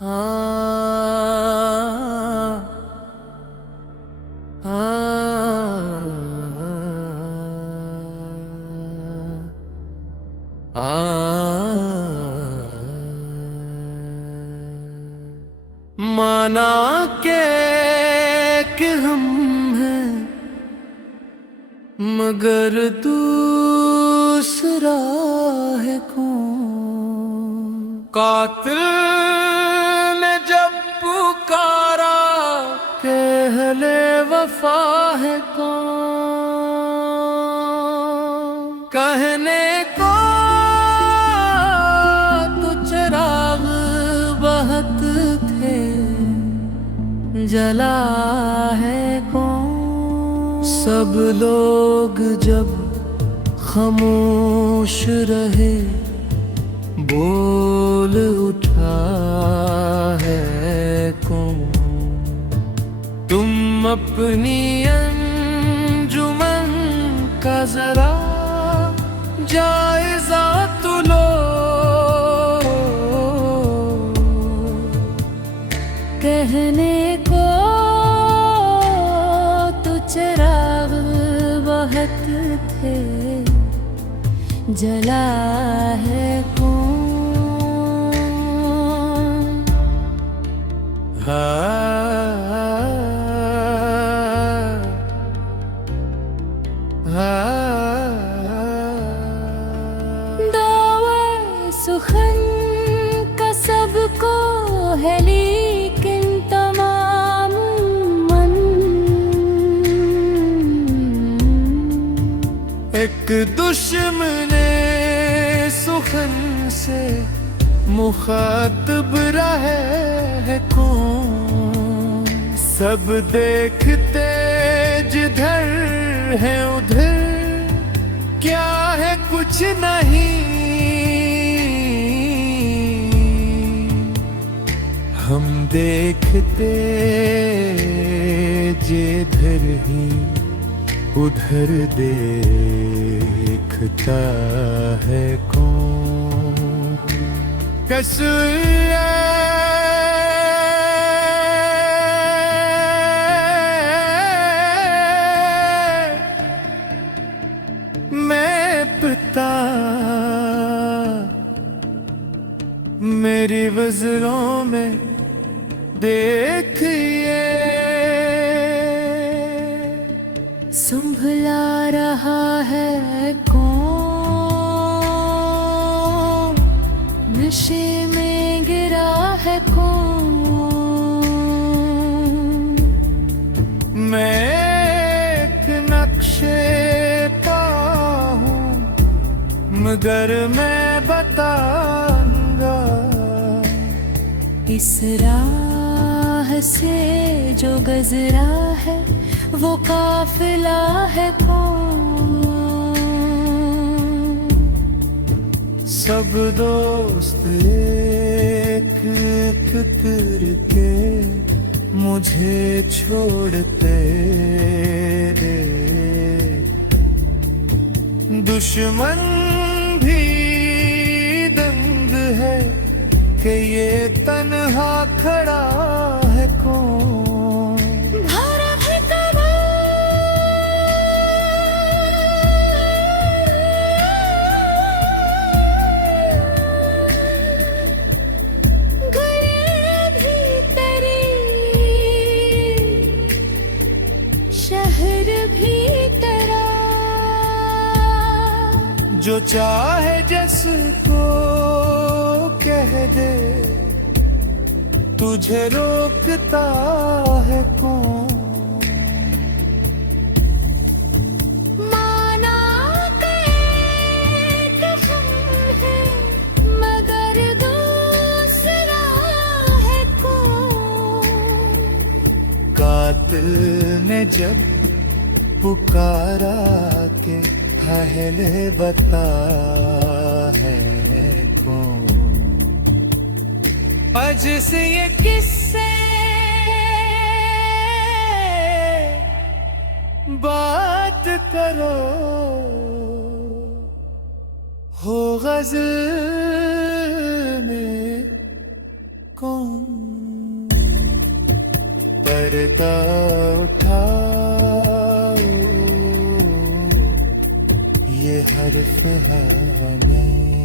आ, आ, आ, माना के कि हम हैं मगर दूसरा है कौन। कातिल ने जब पुकारा के हले वफा है कौन। कहने को तो चिराग बहुत थे जला है कौन। सब लोग जब खामोश रहे बोल उठा है कौन। तुम अपनी अंजुमन का जरा जायजा तो लो। कहने को तो चिराग बहुत थे जला है कौन। दावा सुखन का सबको है लेकिन तमाम मन एक दुश्मने सुखन से मुखातब रहे है कौन। सब देखते जिधर है उधर क्या है कुछ नहीं। हम देखते जिधर ही उधर देखता है कौन। कैसे मैं पिता मेरी वज़रों में देखिए संभला रहा है कौन। नशे में गिरा है कौन। मैं एक नक्शे का हूँ मगर मैं बताऊंगा इस राह से जो गुज़रा है वो काफिला है कौन। सब दोस्त एक एक करके मुझे छोड़ते रे। दुश्मन भी दंग है कि ये तन्हा खड़ा है कौन। शहर भी तेरा जो चाहे जिसको कह दे तुझे रोकता है कौन। माना के हम हैं मगर दूसरा है कौन। कातिल ने जब पुकारा के पहले बता है कौन। आज से ये किस्से बात करो हो गज़ल में कौन। पर्दा उठाओ, ये हर्फ है हमें।